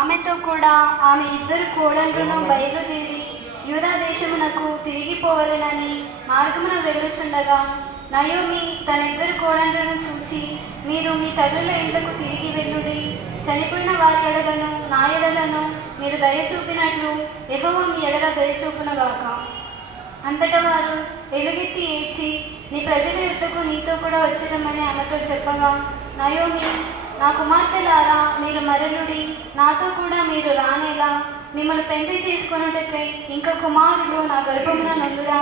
ఆమెతో కూడా ఆమె ఇద్దరు కోడళ్లను బయలుదేరి యూదా దేశమునకు తిరిగిపోవలెనని మార్గమున వెళ్ళుచుండగా నయోమి తన ఇద్దరు కోడళ్లను చూసి, మీరు మీ తల్లుల ఇండ్లకు తిరిగి వెళ్ళుడి, చనిపోయిన వారి ఎడలను నా ఎడలను మీరు దయ చూపినట్లు యెహోవా మీ ఎడల దయ చూపునుగాక. అంతటా వారు ఎలుగెత్తి ఏడ్చి, నీ ప్రజల యుద్ధకు నీతో కూడా వచ్చేదమని ఆమెతో చెప్పగా, నయోమి, నా కుమార్తెలారా, మీరు మరలుడి, నాతో కూడా మీరు రానేలా, మిమ్మల్ని పెళ్లి చేసుకొనుటకై ఇంకా కుమారులు నా గర్భమున నుండురా.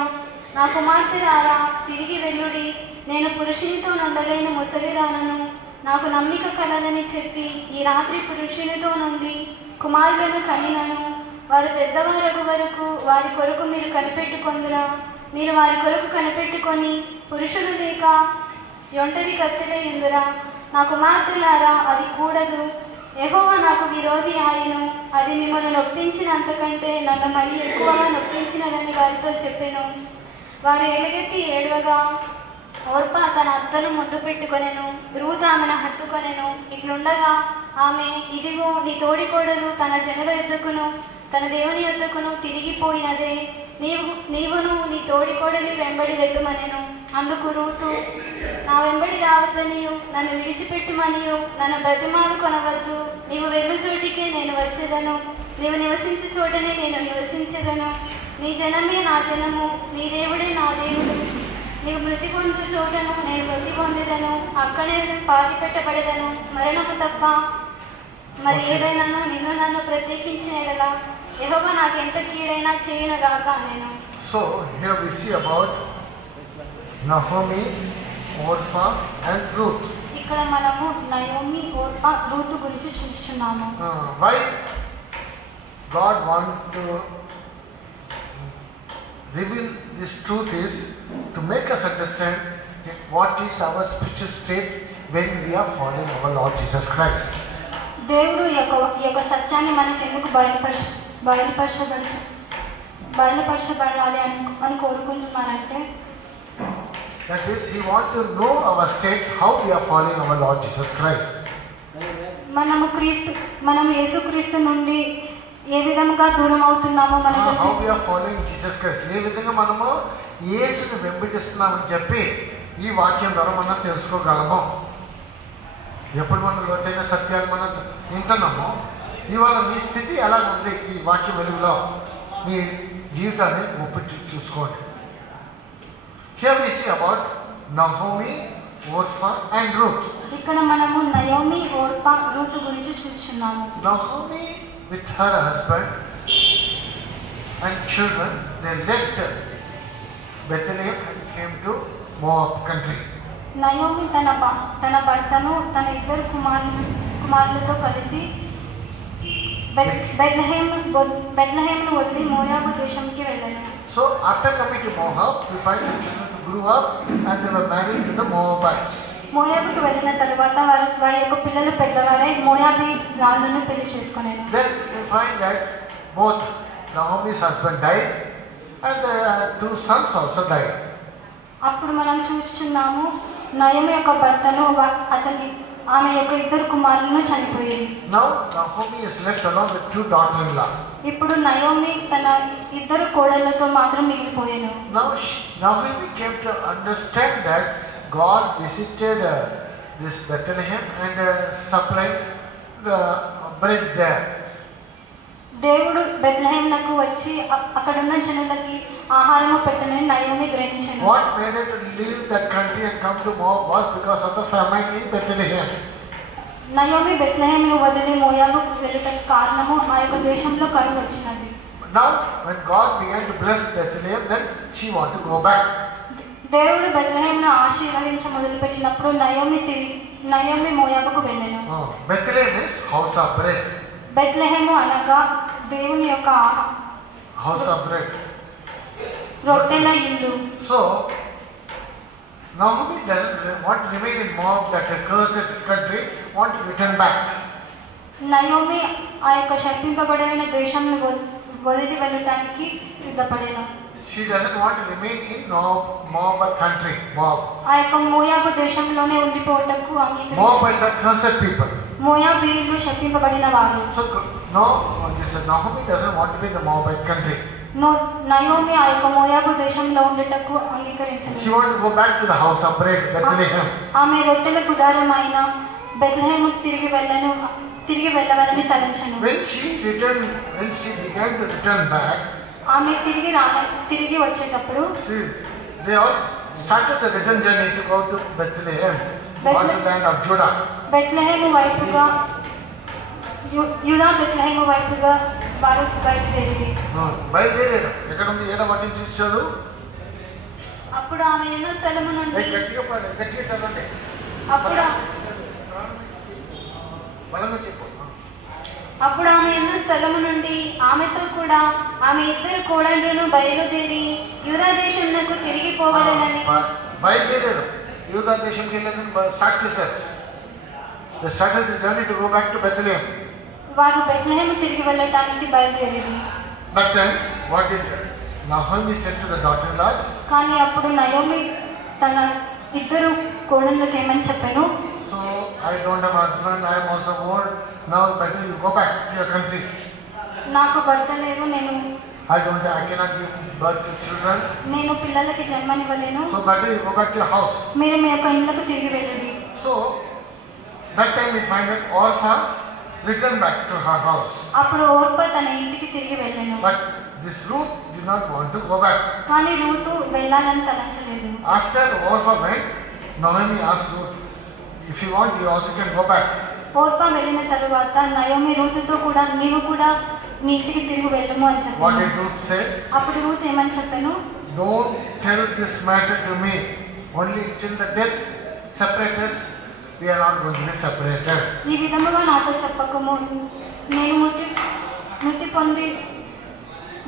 నా కుమార్తెలారా, తిరిగి వెళ్ళుడి, నేను పురుషునితో నుండలేని ముసలిదానను, నాకు నమ్మిక కలదని చెప్పి ఈ రాత్రి పురుషునితో నుండి కుమారులను కనినను. వారు పెద్దవారగు వరకు వారి కొరకు మీరు కనిపెట్టుకొందురా. మీరు వారి కొరకు కనిపెట్టుకొని పురుషులు లేక ఒంటరి కత్తిలై ఉందురా. నా కుమార్తెలారా, అది కూడదు. యెహోవా నాకు విరోధి ఆయను, అది మిమ్మల్ని నొప్పించినంతకంటే నన్ను మరీ ఎక్కువగా నొప్పించినదని వారితో చెప్పెను. వారు ఎలుగెత్తి ఏడవగా ఓర్పా తన అత్తను ముద్దు పెట్టుకొనెను, రూతు ఆమెను హత్తుకొనెను. ఇట్లుండగా ఆమె, ఇదిగో నీ తోడికోడలు తన జనుల యొద్దకును తన దేవుని యొద్దకును తిరిగిపోయినదే, నీవును నీ తోడికోడలి వెంబడి వెళ్ళుమనెను. అందుకు రూతు, నా వెంబడి రావద్దనియు నన్ను విడిచిపెట్టుమనియు నన్ను బ్రతిమాలు కొనవద్దు. నీవు వెళ్ళు చోటికే నేను వచ్చేదను, నీవు నివసించు చోటనే నేను నివసించేదను. నీ జనమే నా జనము, నీ దేవుడే నా దేవుడు. నీవు మృతి పొందు చోటను నేను మృతి పొందేదను, అక్కడే పాతి పెట్టబడేదను. మరణము తప్ప మరి ఏదైనాను నిన్ను నన్ను ప్రత్యేకించిన ఎడలా యెహోవా నాకెంత కీడైనా చేయనుగాక నేను. So here we see about Naomi, Orpha and Ruth. ఇక్కడ మనము నయోమి, ఓర్పా, రూతు గురించి చూస్తున్నాము. Why God wants to reveal this truth is to make us understand what is our spiritual state when we are following our Lord Jesus Christ. దేవుడు ఈ యొక్క సత్యాన్ని మనకు ఎందుకు బయలుపరచబడాలి అని కోరుకుంటున్నానంటే, that is, He wants to know our state, how we are following our Lord Jesus Christ. మనం యేసుక్రీస్తు నుండి ఏ విధంగా దూరం అవుతున్నామో మనకు how we are following Jesus Christ, ఏ విధంగా మనము యేసుని వెంబడిస్తున్నామని చెప్పి ఈ వాక్యం ద్వారా మనం తెలుసుకోగలము. ఎప్పుడు మనం లోతైన సత్యాలు మనం వింటున్నామో, ఇవాళ మీ స్థితి ఎలా ఉంది ఈ వాక్యం వెలుగులో మీ జీవితాన్ని ఒప్పించి చూసుకోండి. Here we see about Naomi, Orpha and Ruth. ఇక్కడ మనము నయోమి, ఓర్పా, రూతు గురించి చూస్తున్నాము. Naomi with her husband and children, they left Bethlehem and came to Moab country. Naomi తన భర్తను తన ఇద్దరు కుమారులతో కలిసి బెత్లెహేమును వదిలి మోయాబు దేశంకి వెళ్ళాను. So after coming to Moab, we find the children grew up and they were married to the Moabites. మోయాబుకు వెళ్ళిన తర్వాత వారి యొక్క పిల్లలు పెద్దవారై మోయాబీ రాళ్ళను పెళ్లి చేసుకునేను. Then we find that both Naomi's husband died and the two sons also died. అప్పుడు మనం చూస్తున్నాము నయోమి యొక్క భర్తను ఆమె యొక్క ఇద్దరు కుమారులను చనిపోయింది. Now Naomi is left alone with two daughters-in-law. ఇప్పుడు నయోమి తన ఇద్దరు కోడళ్లతో మాత్రం మిగిలిపోయాను. Now Naomi came to understand that God visited this Bethlehem and supplied the bread there. దేవుడు బెత్లెహేమునకు వచ్చి అక్కడున్న జనులకి ఆహారము పెట్టనని నయోమి గ్రహించాడు. What made her to leave that country and come to Moab was because of the famine in Bethlehem. Naomi బెత్లెహేమును వదిలి మోయాబుకు వెళ్ళడానికి కారణము ఆ యొక్క దేశంలో కరువు వచ్చినది. Now when God began to bless Bethlehem, then she wanted to go back. దేవుడు బెత్లెహేమును ఆశీర్వదించ మొదలుపెట్టినప్పుడు నయోమి మోయాబుకు వెళ్ళెను. Bethlehem is house of bread. Bethlehem అనగా దేవుని యొక్క house of bread, రొట్టెల ఇల్లు. So Naomi doesn't want to remain in Moab, that accursed country, want to return back. Naomi ఆ యొక్క శపింపబడిన దేశంను వదిలి వెళ్ళటానికి సిద్ధపడేను. she doesn't want to remain in Moab country. Moab. ఆ యొక్క మోయాబు దేశంలోనే ఉండిపోవటకు Moabites are cursed people. మోయాబీయులు శపింపబడిన వారు. So Naomi doesn't want to be in the Moabite country. Naomi ఆ యొక్క మోయాబు దేశంలో ఉండటకు అంగీకరించింది. She wanted to go back to the house of bread, Bethlehem. ఆమె రొట్టెల గుడారమైన బెత్లెహేముకు తిరిగి వెళ్ళవాలని తలంచెను. When she began to return back, ఆమె తిరిగి వచ్చేటప్పుడు they all started the return journey to go to Bethlehem, or the land of Judah. Bethlehem వైపుగా యూదా బెత్లెహేము వైపుగా వారు బయలుదేరారు. ఎక్కడ ఉంది? ఏదో పట్టించి ఇచ్చాడు. అప్పుడు ఆమె ఉన్న స్థలము నుండి గట్టిగా చదవండి. అప్పుడు ఆమె ఉన్న స్థలము నుండి ఆమెతో కూడా ఆమె ఇద్దరు కోడళ్లను బయలుదేరి యూదా దేశంకు తిరిగి పోవాలని బయలుదేరారు. యూదా దేశంకి వెళ్ళాలని స్టార్ట్ చేశారు. They started the journey to go back to Bethlehem. వారు బెత్లెహేము తిరిగి వెళ్ళటానికి బయలుదేరారు. But then what did Naomi said to the daughter-in-laws? కానీ అప్పుడు నయోమి తన ఇద్దరు కోడళ్ళకి ఏమని చెప్పాను? So I don't have husband, I am also old. Now better you go back to your country. నాకు భర్త లేరు, I cannot give birth to children. నేను పిల్లలకి జన్మనివ్వలేను. So better you go back to your house. మీరు మీ యొక్క ఇళ్ళకు తిరిగి వెళ్ళండి. So that time we find that Orpha returned back to her house. అప్పుడు ఓర్పా తన ఇంటికి తిరిగి వెళ్ళాను. But this Ruth did not want to go back. కానీ రూతు వెళ్ళాలని తలంచలేదు. After Orpha went, Naomi asked Ruth, if you want, you also can go back. Orpah వెళ్ళిన తరువాత Naomi రూతుతో కూడా నీవు కూడా నీ ఇంటికి తిరిగి వెళ్ళము అని చెప్పాను. What did Ruth say? అప్పుడు రూత్ ఏమని చెప్పాను? Don't tell this matter to me. Only till the death separate us. We are not going to be separated. ఈ విధముగా నాతో చెప్పకము, నేను మృతి పొంది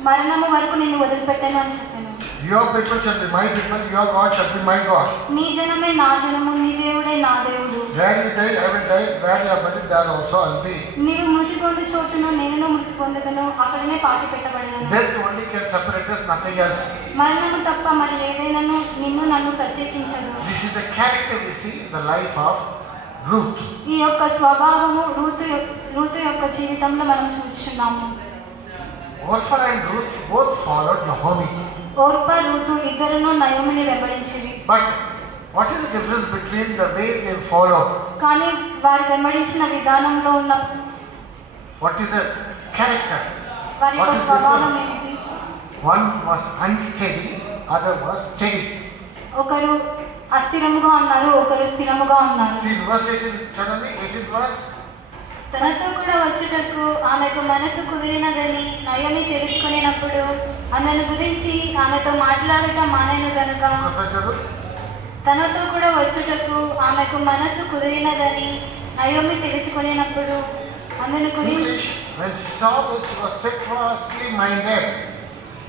మరణము వరకు నిన్ను వదిలిపెట్టాను అని చెప్పాను. Your people shall be my people, your God shall be my God. నీ జనమే నా జనము, నీ దేవుడే నా దేవుడు. Where you die, I will die. Where you are buried, there also I will be. నీవు మృతి పొందు చోటును నేను మృతి పొందుదును, అక్కడనే పాతి పెట్టబడను. Death only can separate us, nothing else. మరణము తప్ప మరి ఏదైనాను నిన్ను నన్ను ప్రత్యేకించదు. This is the character we see in the life of Ruth. ఈ యొక్క స్వభావము రూతు యొక్క జీవితంలో మనం చూస్తున్నాము. Orpha and Ruth both followed Naomi. Orpah Ruth ఇద్దరును నయోమిని వెంబడించింది. But what is the difference between the way they follow? కానీ వారు వెంబడించిన విధానంలో ఉన్న What is the character? వారి యొక్క స్వభావం ఏమిటి? One was unsteady, other was steady. ఒకరు అస్థిరముగా ఉన్నారు, ఒకరు స్థిరముగా ఉన్నారు. See, verse 18, suddenly 18 verse. తనతో కూడా వచ్చుటకు ఆమెకు మనసు కుదిరినదని నయోమి తెలుసుకునేటప్పుడు ఆమెను గురించి ఆమెతో మాట్లాడటం మానేను గనుక తనతో కూడా వచ్చుటకు ఆమెకు మనసు కుదిరినదని నయోమి తెలుసుకునేటప్పుడు ఆమెను గురించి When she saw that she was steadfastly minded,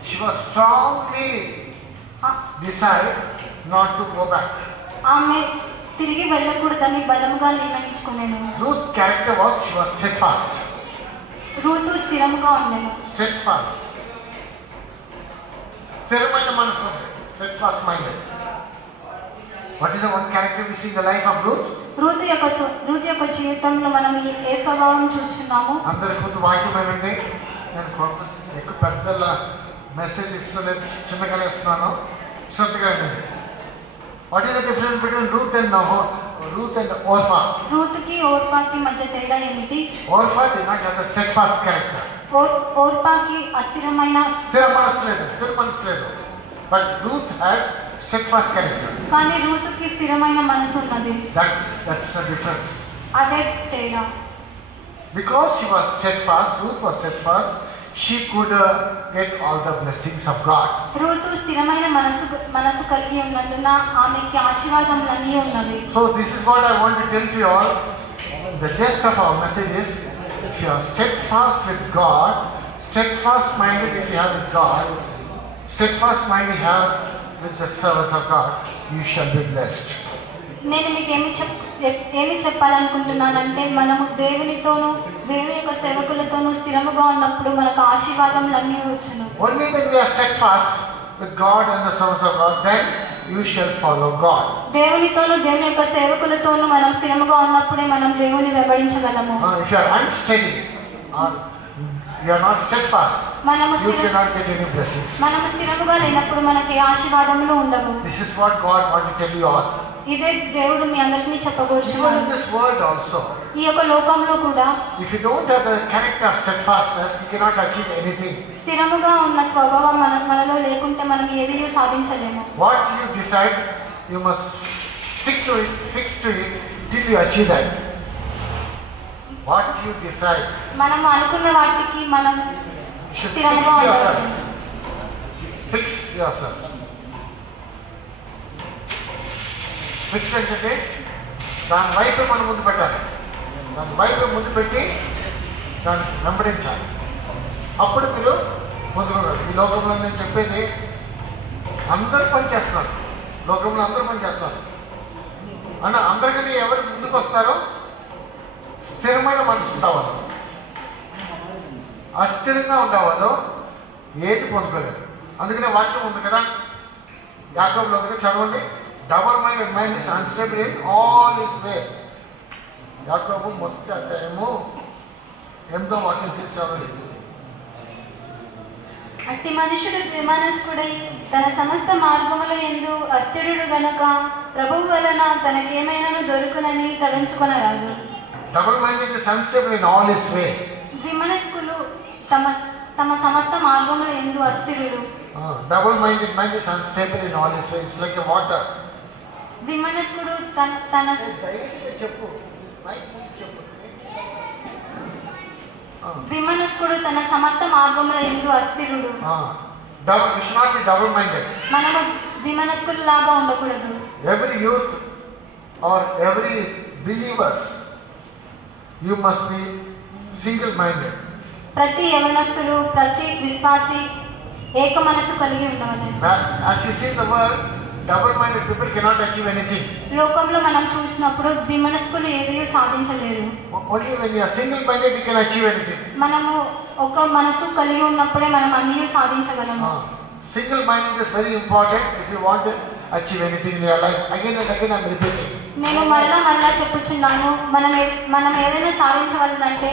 she was strongly decided not to go back. ఆమె తిరిగి వెళ్ళకూడదని బలముగా నిర్ణయించుకునేను. Ruth's character was she was steadfast. Ruth స్థిరముగా ఉండేను. Steadfast. స్థిరమైన మనసు, steadfast minded. What is the one character we see in the life of Ruth? Ruth యొక్క జీవితంలో మనం ఏ స్వభావం చూస్తున్నాము? అందరి కొత్త వాక్యం ఏమండి? నేను కొంత ఎక్కువ పెద్ద మెసేజ్ ఇస్తలేదు, చిన్నగానే ఇస్తున్నాను, శ్రద్ధగా వినండి. What is the difference between Ruth and Orpha? రూతుకి ఓర్పాకి మధ్య తేడా ఏమిటి? Orpha did not have a steadfast character. ఓర్పాకి స్థిర మనసు లేదు. But Ruth had steadfast character. కానీ రూతుకి స్థిరమైన మనసు ఉన్నది. That's the difference. అదే తేడా. Because she was steadfast, Ruth was steadfast, she could get all the blessings of God. Ruth స్థిరమైన మనసు కలిగి ఉన్నందున ఆమెకి ఆశీర్వాదములన్నీ ఉన్నవి. So this is what I want to tell to you all. The gist of our message is, if you are steadfast with God, steadfast minded if you have with God, steadfast mind you have with the service of God, you shall be blessed. నేను మీకు ఏమి చెప్పాలనుకుంటున్నానంటే, మనము దేవునితోనూ దేవుని యొక్క సేవకులతోనూ స్థిరముగా ఉన్నప్పుడు మనకు ఆశీర్వాదములన్నీ వచ్చును. Only when we are steadfast, with God and the sons of God, then you shall follow God. దేవునితోను దేవుని యొక్క సేవకులతోను మనం స్థిరముగా ఉన్నప్పుడే మనం దేవుని వెంబడించగలము. If you are unsteady or you are not steadfast, you cannot get any blessings. మనము స్థిరముగా లేనప్పుడు మనకి ఆశీర్వాదములు ఉండవు. This is what God wants to tell you all. ఇదే దేవుడు మీ అందరికీ Even చెప్పగోరుచున్నాడు. in this world also, ఈ యొక్క లోకంలో కూడా if you don't have the character of steadfastness, you cannot achieve anything. స్థిరముగా ఉన్న స్వభావం మనలో లేకుంటే మనం ఏదీ సాధించలేము. What you decide, you must stick to it, fix to it till you achieve that. What you decide, మనం అనుకున్న వాటికి మనం you should స్థిరంగా ఉండాలి. fix yourself. ఫిక్స్ అంటే దాని వైపు మనం ముందు పెట్టాలి. దాని వైపు ముందు పెట్టి దాన్ని వెంబడించాలి. అప్పుడు మీరు ముందుకు వెళ్ళాలి. ఈ లోకంలో నేను చెప్పేది అందరూ పని చేస్తున్నారు. లోకంలో అందరూ పని చేస్తున్నారు అన్న. అందరికీ ఎవరు ముందుకు వస్తారో స్థిరమైన మనసు ఉండేవాళ్ళు. అస్థిరంగా ఉండేవాళ్ళు ఏది పొందుకోలేదు. అందుకనే వాక్యం ఉంది కదా, యాకోబులో ఉంది, చదవండి. Double minded mind is unstable in all his వేస్. యాకోబు మొదటి అధ్యాయము 8వ వాక్యం తీసుకోవాలి. అట్టి మనుషుడు ద్విమనస్కుడై తన సమస్త మార్గముల యందు అస్థిరుడు గనుక ప్రభువు వలన తనకేమైనాను దొరుకునని తలంచుకొనరాదు. Double minded is unstable in all his ways. ద్విమనస్కులు తమ సమస్త మార్గముల యందు అస్థిరుడు. Double minded mind is unstable in all his ways. It's like a water. ద్విమనస్కుడు తన చెప్పు. ద్విమనస్కుడు తన సమస్త మార్గముల యందు అస్థిరుడు. You should not be double minded. మనము ద్విమనస్కులు లాగా ఉండకూడదు. Every youth or every believers, you must be single minded. ప్రతి యవనస్తులు, ప్రతి విశ్వాసి ఏక మనసు కలిగి ఉండవాలి. As you see the world, double minded people cannot achieve anything. లోకంలో మనం చూసినప్పుడు ద్విమనస్కులు ఏదీ సాధించలేరు. Only when you are single minded you can achieve anything. మనము ఒక మనసు కలిగి ఉన్నప్పుడే మనం అన్నీ సాధించగలము. Single minded is very important if you want to achieve anything in your life. Again and again I am repeating. నేను మరలా చెప్పుచున్నాను, మనం ఏదైనా సాధించవాలంటే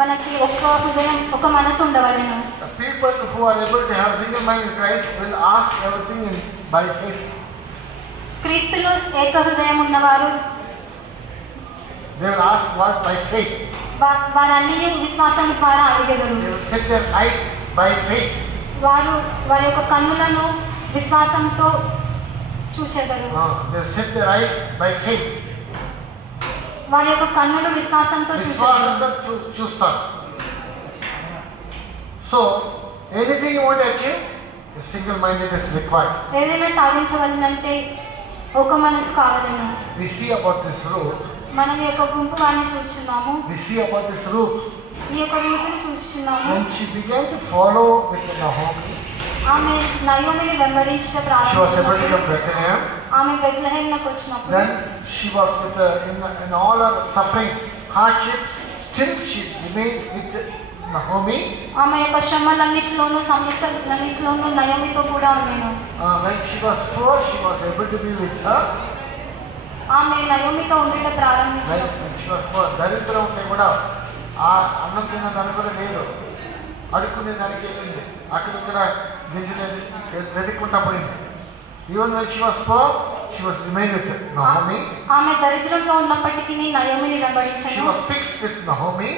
మనకి ఒక హృదయం, ఒక మనసు ఉండవలెను. The people who are able to have single mind in Christ will ask everything by faith. క్రీస్తులో ఏక హృదయం ఉన్నవారు They will ask what by faith. వారన్నీ విశ్వాసం ద్వారా అడిగెదరు. They will set their eyes by faith. వారి యొక్క కన్నులను విశ్వాసంతో చూచెదరు. They will set their eyes by faith. వారి యొక్క కన్నులు విశ్వాసంతో చూస్తారు. So anything you want to achieve, a single minded is required. ఏదైనా సాధించవాలంటే ఒక మనసు కావాలను. We see about this Ruth. మనం ఈ యొక్క గుంపు వారిని చూస్తున్నాము. We see about this Ruth. ఈ యొక్క రూపుని చూస్తున్నాము. When she began to follow with Naomi, ఆమె నయోమిని వెంబడించడం she was able to ప్రారంభించారు. come to Bethlehem. ఆమె బెత్లెహేమునకు వచ్చినప్పుడు Then she was with in all her sufferings, hardship, still she remained with Naomi. ఆమె యొక్క శ్రమలన్నిటిలోనూ, సమస్యలన్నిటిలోనూ నయోమితో కూడా ఉన్నాను. When she was poor, she was able to be with her. ఆమె నయోమితో ఉండటం ప్రారంభించారు. When she was poor, దరిద్రం ఉంటే కూడా ఆ అన్నం తినడానికి కూడా లేదు, అడుక్కునే దానికి వెళ్ళింది, అక్కడిక్కడ గింజలేదు, వెతుక్కుంటా పోయింది. Even when she was poor, she was remained with Naomi. ఆమె దరిద్రంలో ఉన్నప్పటికీ నయోమిని She వెంబడించాను. was fixed with Naomi.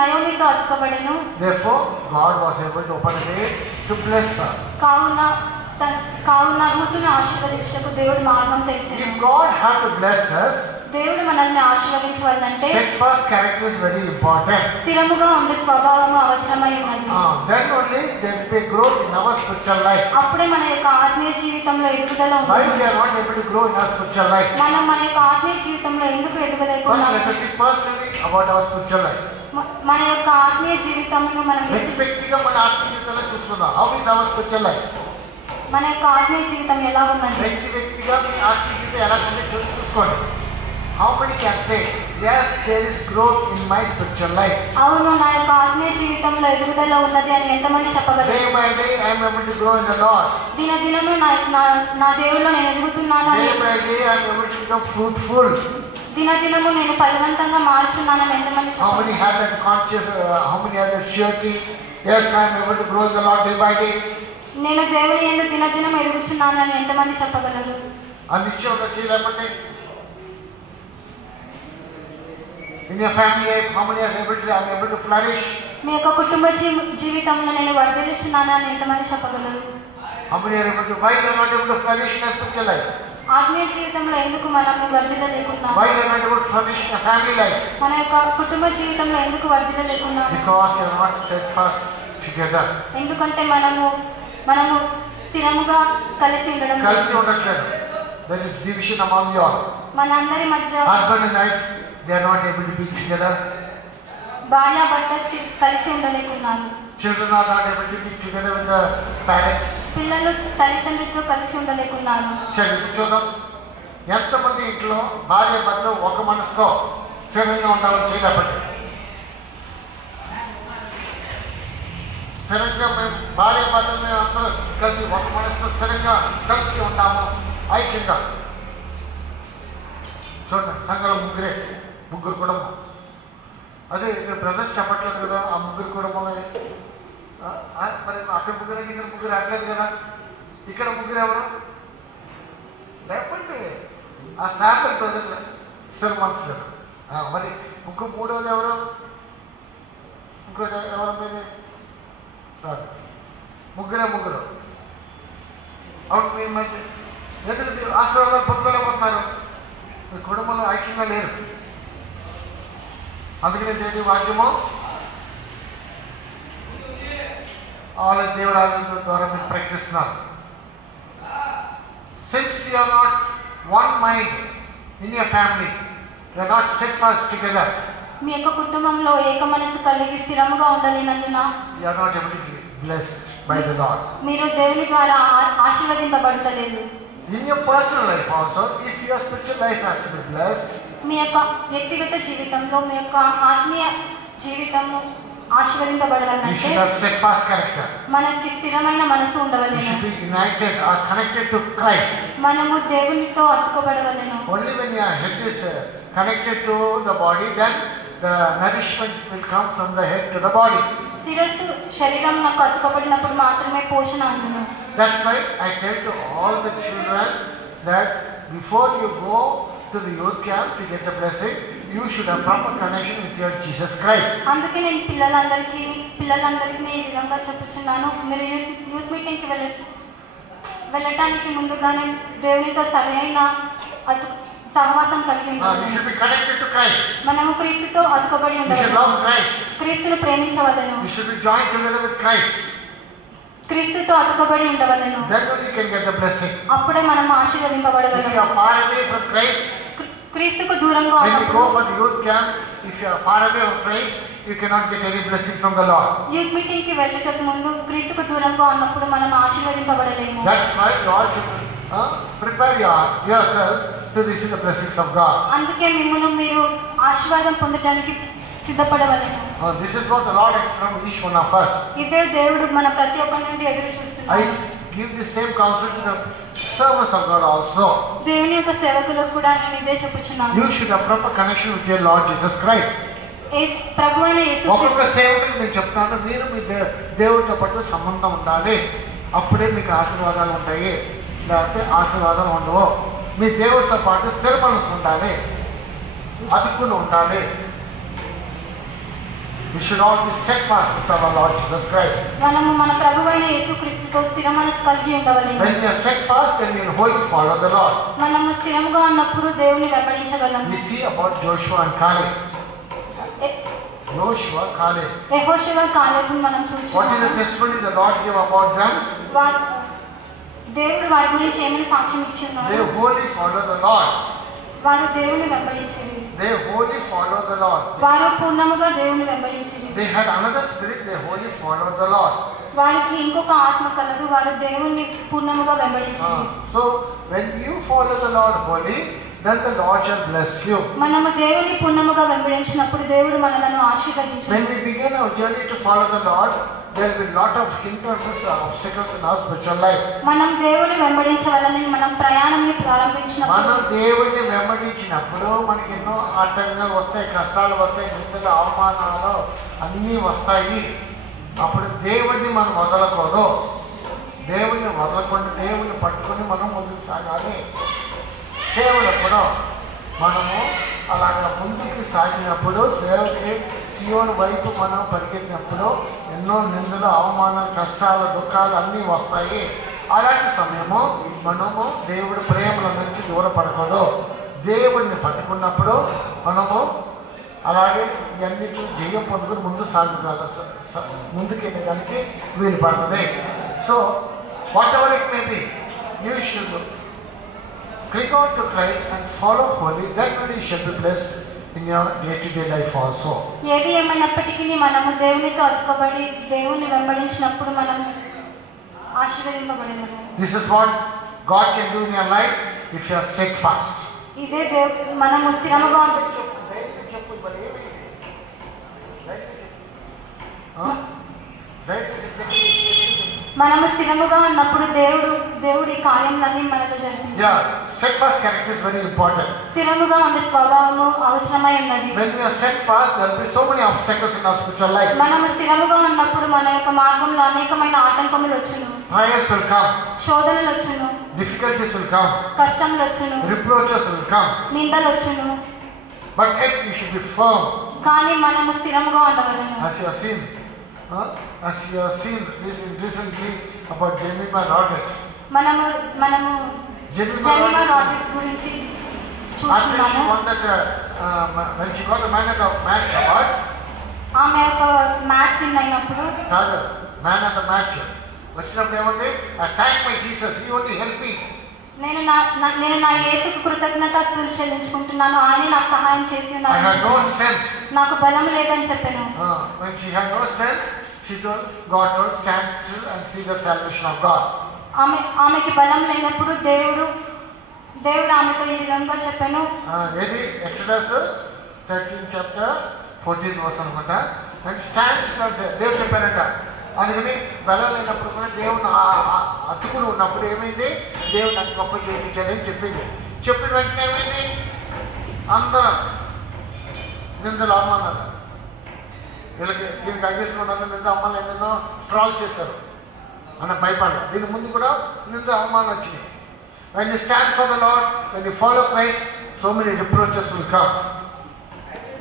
నయోమితో అతుకబడెను. Therefore, God was able to open a way to bless her. కావున రూతును ఆశీర్వదించుటకు దేవుడు మార్గం తెరిచెను. If God had to bless us, దేవుడు మనల్ని ఆశీర్వదించవాలంటే steadfast character is very important. స్థిరముగా ఉండే స్వభావము అవసరమై ఉన్నది. Then only there will be a growth in our spiritual life. అప్పుడే మన యొక్క ఆత్మీయ జీవితంలో ఎదుగుదల Why ఉంటుంది. we are not able to grow in our spiritual life? మనం మన యొక్క ఆత్మీయ జీవితంలో ఎందుకు First, ఎదగలేకున్నాము? let us think personally about our spiritual life. మన యొక్క ఆత్మీయ జీవితంలో మనం వ్యక్తిగా మన ఆత్మీయ జీవితంలో చూసుకుందాం. How is our spiritual life? మన యొక్క ఆత్మీయ జీవితం ఎలా ఉన్నది? వ్యక్తిగా మీ ఆత్మీయ జీవితం ఎలా ఉంది చూసుకోండి. How many can say, yes, there is growth in my spiritual life? అవును, నా యొక్క ఆత్మీయ జీవితంలో ఎదుగుదల ఉన్నది అని ఎంతమంది చెప్పగలరు? Day by day I am able to grow in the Lord. దినదినము నా దేవుల్లో నేను ఎదుగుతున్నాను. Day by day I am able to become fruitful. దినదినము నేను ఫలవంతంగా మారుచున్నానని ఎంతమంది How many చెప్పగలరు? have that conscious, how many have that surety? Yes, I am able to grow in the Lord day by day. నేను దేవుని యందు దినదినం ఎదుగుచున్నానని ఎంతమంది చెప్పగలరు? ఆ నిశ్చయంగా చేయలేమంటే in your family life, how many are able to say, I am able to flourish? మీ యొక్క కుటుంబ జీవితంలో నేను వర్ధిల్లుచున్నానని ఎంతమంది చెప్పగలరు? How many are able to, why they are not able to flourish in a spiritual life? ఆత్మీయ జీవితంలో ఎందుకు మనం వర్ధిల్లలేకున్నాము? Why they are not able to flourish in a family life? మన యొక్క కుటుంబ జీవితంలో ఎందుకు వర్ధిల్లలేకున్నాము? Because they are not steadfast together. ఎందుకంటే మనము స్థిరముగా కలిసి ఉండడం లేదు. కలిసి ఉండట్లేదు. There is division among you all. మనందరి మధ్య Husband and wife, they are not able to be together. భార్య భర్త కలిసి ఉండలేకున్నారు. Children are not able to be together with the parents. పిల్లలు తల్లిదండ్రులతో కలిసి ఉండలేకున్నారు. చూద్దాం, ఎంతమంది ఇంట్లో భార్య భర్త ఒక మనసుతో స్థిరంగా ఉండాలని చేయలేపండి. స్థిరంగా మేము భార్య భర్త మేము అందరూ కలిసి ఒక మనసుతో స్థిరంగా కలిసి ఉంటాము ఐక్యంగా. చూడండి, సంఘంలో ముగ్గురు కుటుంబం. అదే బ్రదర్స్ చెప్పట్లేదు కదా, ఆ ముగ్గురు కుటుంబంలో మరి అక్కడ ముగ్గురు ఇక్కడ ముగ్గురు అట్లేదు కదా. ఇక్కడ ముగ్గురు ఎవరు లేకపోతే ఆ శాంపుల్ ప్రజలు సినిమాస్ కదా. మరి మూడోది ఎవరు? ఇంకోటి ఎవరి మీద ముగ్గురు అవును. మీ మధ్య ఎందుకు ఆశీర్వాదాలు పొందుకోలేకపోతున్నారు? మీ కుటుంబంలో ఐక్యంగా లేరు. అందుకనే దేవుడి వాక్యము దేవుడు ఆలోచన ద్వారా మీరు ప్రకటిస్తున్నారు. Since you are not one mind in your family, you are not steadfast together. మీ యొక్క కుటుంబంలో ఏక మనసు కలిగి స్థిరముగా ఉండలేనందున You are not able to be blessed by the Lord. మీరు దేవుని ద్వారా ఆశీర్వదింపబడలేదు. In your personal life also, if your spiritual life has to be blessed, మీ యొక్క వ్యక్తిగత జీవితంలో మీ యొక్క ఆత్మీయ జీవితము you ఆశీర్వదింపబడాలంటే should have steadfast character. మనకి స్థిరమైన మనసు You ఉండవలెను. should be united or connected to Christ. మనము దేవునితో అతుకోబడవలెను. Only when your head is connected to the body, then the nourishment will come from the head to the body. శిరస్సు శరీరం నాకు అతుకోబడినప్పుడు మాత్రమే పోషణ అందును. That's why I tell to all the children that before you go to the youth camp to get the blessing, you should have proper connection with your Jesus Christ. అందుకే నేను పిల్లలందరికీ ఈ విధంగా చెప్పుచున్నాను. మీరు యూత్ మీటింగ్కి వెళ్ళటానికి ముందుగానే దేవునితో సరైన సహవాసం కలిగి You ఉండాలి. should be connected to Christ. మనము క్రీస్తుతో అతుకబడి You should ఉండాలి. love Christ. క్రీస్తును ప్రేమించవలెను. You should be joined together with Christ. క్రీస్తుతో అతుకబడి ఉండవలెను. Then only you can get the blessing. అప్పుడే మనం If you ఆశీర్వదింపబడగలము. are far away from Christ, క్రీస్తుకు దూరంగా when you ఉన్నప్పుడు go for the youth camp, if you are far away from Christ, you cannot get any blessing from the Lord. Youth meeting కి వెళ్ళటకు ముందు క్రీస్తుకు దూరంగా ఉన్నప్పుడు మనం ఆశీర్వదింపబడలేము. That's why you all should prepare yourself to receive the blessings of God. అందుకే మిమ్మల్ని మీరు ఆశీర్వాదం పొందడానికి సిద్ధపడవలెను. This is what the Lord expects from each one of us. ఇదే దేవుడు మన ప్రతి ఒక్కరి నుండి ఎదురు చూస్తున్నాడు. I give the same counsel to the servants of God also. దేవుని యొక్క సేవకులకు కూడా నేను ఇదే చెప్పుచున్నాను. You should have proper connection with your Lord Jesus Christ. ప్రభువైన యేసు ఒక్కొక్క సేవకుడికి నేను చెప్తాను, మీరు మీ దేవుడితో పాటు సంబంధం ఉండాలి. అప్పుడే మీకు ఆశీర్వాదాలు ఉంటాయి, లేకపోతే ఆశీర్వాదాలు ఉండవు. మీ దేవుడితో పాటు స్థిర మనసు ఉండాలి, అదుకుని ఉండాలి. We should all be steadfast with our Lord Jesus Christ. మనము మన ప్రభువైన యేసుక్రీస్తుతో స్థిర మనసు కలిగి ఉండవలెను. When you are steadfast, then you will wholly follow the Lord. మనము స్థిరముగా ఉన్నప్పుడు దేవుని వెంబడించగలము. We see about Joshua and Caleb. Joshua, Caleb. యెహోషువ కాలేబును మనం What is the చూస్తున్నాము. testimony the Lord gave about them? దేవుడు వారి గురించి ఏమని సాక్ష్యం ఇచ్చి They ఉన్నారు? wholly follow the Lord. వారు దేవుని వెంబడించింది. They wholly follow the Lord. వారు పూర్ణముగా దేవుని వెంబడించింది. They had another spirit. They wholly followed the Lord. వారికి ఇంకొక ఆత్మ కలదు. వారు దేవుని పూర్ణముగా వెంబడించింది. So when you follow the Lord wholly, then the Lord shall bless you. మనము దేవుని పూర్ణముగా వెంబడించినప్పుడు దేవుడు మనలను ఆశీర్వదించును. When we begin our journey to follow the Lord, there will be lot of hindrances or obstacles in our spiritual life. మనం దేవుని వెంబడించవాలని మనం ప్రయాణాన్ని ప్రారంభించినప్పుడు మనం దేవుడిని వెంబడించినప్పుడు మనకి ఎన్నో ఆటంకాలు వస్తాయి, కష్టాలు వస్తాయి, నిందలు, అవమానాలు అన్నీ వస్తాయి. అప్పుడు దేవుడిని మనం వదలకూడదు. దేవుడిని వదలకుండా దేవుడిని పట్టుకొని మనం ముందుకు సాగాలి. సేవలప్పుడు మనము అలాగ ముందుకు సాగినప్పుడు సేవకి సియోను వైపు మనం పరిగెత్తినప్పుడు ఎన్నో నిందలు, అవమానాలు, కష్టాలు, దుఃఖాలు అన్నీ వస్తాయి. అలాంటి సమయము మనము దేవుడి ప్రేమల నుంచి దూరపడకూడదు. దేవుడిని పట్టుకున్నప్పుడు మనము అలాగే ఇవన్నిటి జయం పొందుకుని ముందు ముందుకు వెళ్ళడానికి వీలు పడుతుంది. So what ever it may be, you should cling on to Christ and follow holy, then only you shall be blessed in your day-to-day life also. ఏది ఏమైనప్పటికీ మనము దేవునితో అతుకబడి దేవుని వెంబడించినప్పుడు మనం ఆశీర్వదింపబడినము. This is what God can do in your life if you are steadfast. ఇదే మనము స్థిరముగా ఉండొచ్చు. మనము స్థిరముగా ఉన్నప్పుడు దేవుడి కార్యములన్నీ మనకు జరిపించాలి. Yeah, steadfast character is very important. స్థిరముగా ఉండే స్వభావము అవసరమై ఉన్నది. When we are steadfast, there will be so many obstacles in our spiritual life. మనము స్థిరముగా ఉన్నప్పుడు మన యొక్క మార్గంలో అనేకమైన ఆటంకములు వచ్చును. Trials will come. శోధనలు వచ్చును. Difficulties will come. కష్టములు వచ్చును. Reproaches will come. నిందలు వచ్చును. But yet you should be firm. కానీ మనము స్థిరముగా ఉండవలెను. As you have seen recently about Jemima Roberts. మనము జెమిమా రాడ్రిక్స్ గురించి చూస్తున్నాము. When she got the man of the match award, ఆమె ఒక మ్యాచ్ విన్ అయినప్పుడు man of the match వచ్చినప్పుడు ఏమంది, I thank my Jesus, he only helped me. నేను నా యేసుకు కృతజ్ఞతాస్తుతులు చెల్లించుకుంటున్నాను, ఆయన నాకు సహాయం చేసి I had no strength. నాకు బలం లేదని చెప్పాను. When she had no strength, God told, stand still and see the salvation of God. ఆమెకి బలం లేనప్పుడు దేవుడు ఆమెతో ఈ విధంగా చెప్పాను. ఏది Exodus 13 chapter 14 verse అనమాట. అండ్ స్టాండ్ స్టిల్ దేవుడు చెప్పారంట. అందుకని బలం లేనప్పుడు కూడా దేవుడు అతుకుని ఉన్నప్పుడు ఏమైంది, దేవుడు నాకు గొప్ప చేయించాలని చెప్పింది. చెప్పిన వెంటనే ఏమైంది, అందరం నిందలు, అవమానాలు, దీనికి అగేసుకున్న నింద అవమానాలు ఎన్నెన్నో ట్రాల్ చేశారు అన్న భయపడ్డా. దీని ముందు కూడా నింద అవమానం వచ్చినాయి. When you stand for the Lord, when you follow Christ, so many reproaches will come.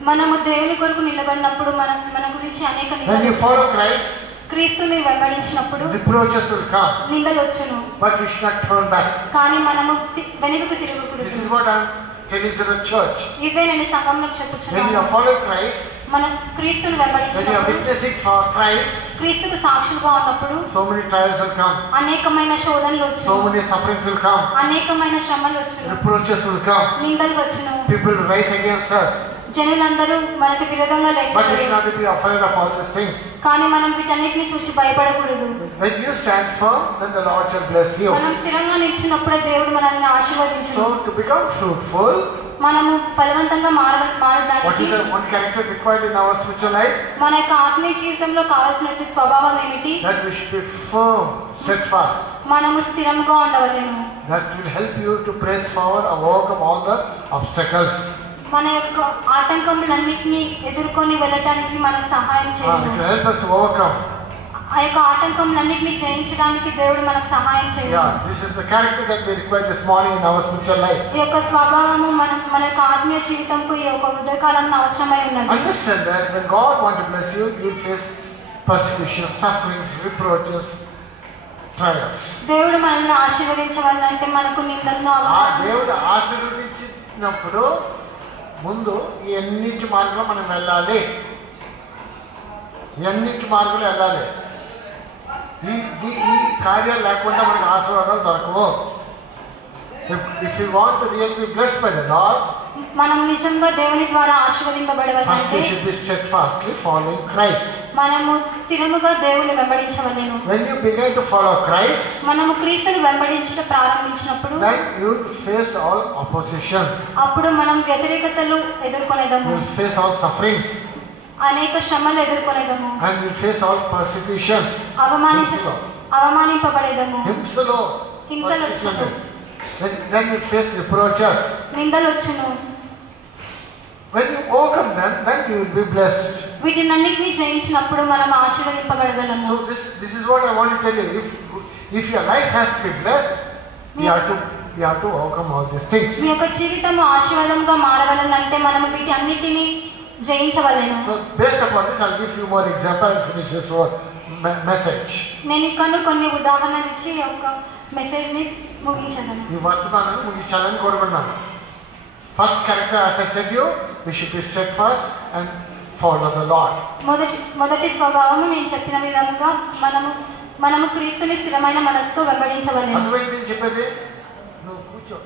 మనము దేవుని కొరకు నిలబడినప్పుడు మన గురించి అనేక When you follow Christ, క్రీస్తుని వెంబడించినప్పుడు reproaches will come. నిందలు వచ్చును. But we should not turn back. కానీ మనము వెనుకకు తిరగకూడదు. This is what I am telling to the church. ఇదే నేను సంఘంలో When you చెప్పుచున్నాను. are following Christ, మనం క్రీస్తుని when you are వెంబడించినప్పుడు, witnessing for Christ, క్రీస్తుకు సాక్షులుగా ఉన్నప్పుడు so many trials will come. అనేకమైన శోధనలు So వచ్చును. many sufferings will come. అనేకమైన శ్రమలు వచ్చును. Reproaches will come. నిందలు వచ్చును. People will rise against us. జనులందరూ మనకు విరోధంగా But we should లేచారు. not be afraid of all these things. కానీ మనం వీటన్నిటిని చూసి భయపడకూడదు. When you stand firm, then the Lord shall bless you. మనం స్థిరంగా నిలిచినప్పుడే దేవుడు మనల్ని ఆశీర్వదించును. So to become fruitful, మనము ఫలవంతంగా what మారడానికి is the one character required in our spiritual life? మన యొక్క ఆత్మీయ జీవితంలో కావాల్సినటువంటి స్వభావం ఏమిటి? That we should be firm, steadfast. మనము స్థిరంగా ఉండవలెను. That will help you to press forward and overcome all the obstacles. మన యొక్క ఆటంకములన్నింటినీ ఎదుర్కొని వెళ్ళటానికి మనకు సహాయం It చేయాలి. will help us to overcome. ఆ యొక్క ఆటంకములన్నింటినీ జయించడానికి దేవుడు మనకు సహాయం చేయాలి. Yeah, this is the character that we require this morning in our spiritual life. ఈ యొక్క స్వభావము మన యొక్క ఆత్మీయ జీవితంకు ఈ యొక్క ఉదయకాలంలో అవసరమై ఉన్నది. Understand that when God wants to bless you, you will face persecution, sufferings, reproaches, trials. దేవుడు మనల్ని ఆశీర్వదించవాలంటే మనకు నిందలను దేవుడు ఆశీర్వదించినప్పుడు ముందు ఈ అన్నింటి మార్గంలో మనం వెళ్ళాలి. ఎన్నింటి మార్గంలో వెళ్ళాలి. ఈ కార్యాలు లేకుండా మనకి ఆశీర్వాదాలు దొరకవు. If you want to really be blessed by the Lord, మనం నిజంగా దేవుని ద్వారా first ఆశీర్వదింపబడవాలంటే you should be steadfastly following Christ. మనము స్థిరముగా దేవుని వెంబడించవలెను. When you begin to follow Christ, మనము క్రీస్తుని వెంబడించడం ప్రారంభించినప్పుడు then you face all opposition. అప్పుడు మనం వ్యతిరేకతలు ఎదుర్కొనేదము, You face all sufferings, అనేక శ్రమలు ఎదుర్కొనేదము, and you face all persecutions. అవమానింపబడేదము, హింసలు హింసలొచ్చును, then you face reproaches. నిందలొచ్చును. When you overcome them, then you will be blessed. వీటినన్నిటినీ జయించినప్పుడు మనం ఆశీర్వదింపబడగలము. So this is what I want to tell you. If your life has to be blessed, you have to overcome all these things. మీ యొక్క జీవితం ఆశీర్వాదంగా మారవాలంటే మనం వీటి అన్నిటినీ జయించవలెను. So based upon this, I'll give you more example and finish this message. నేను ఇక్కడ కొన్ని ఉదాహరణలు ఇచ్చి ఒక మెసేజ్ ని ముగించగలను. ఈ వర్తమానాన్ని ముగించాలని కోరుకున్నాను. First character, as I said you, we should be steadfast and follow the Lord. మొదటి స్వభావము నేను చెప్పిన విధంగా మనము క్రీస్తుని స్థిరమైన మనసుతో వెంబడించవలెను. అటువంటి నేను చెప్పేది నువ్వు కూర్చో.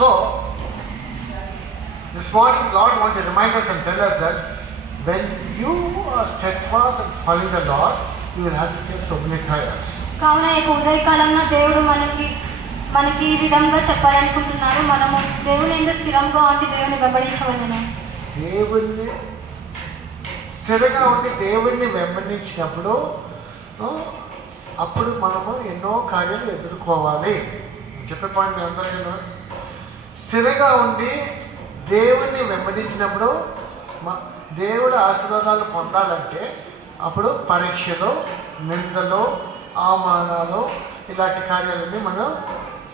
So, this morning Lord wants to remind us and tell us that when you are steadfast and following the Lord, you will have to face so many trials. కావున ఈ ఉదయకాలంలో దేవుడు మనకి ఈ విధంగా చెప్పాలనుకుంటున్నాడు. మనము దేవుని యందు స్థిరంగా ఉండి దేవుని వెంబడించవలెను. దేవుణ్ణి స్థిరంగా ఉండి దేవుణ్ణి వెంబడించినప్పుడు అప్పుడు మనము ఎన్నో కార్యాలు ఎదుర్కోవాలి. చెప్పే పాయింట్ మీ అందరికీ స్థిరంగా ఉండి దేవుణ్ణి వెంబడించినప్పుడు దేవుడి ఆశీర్వాదాలు పొందాలంటే అప్పుడు పరీక్షలు, నిందలు, అవమానాలు ఇలాంటి కార్యాలన్నీ మనం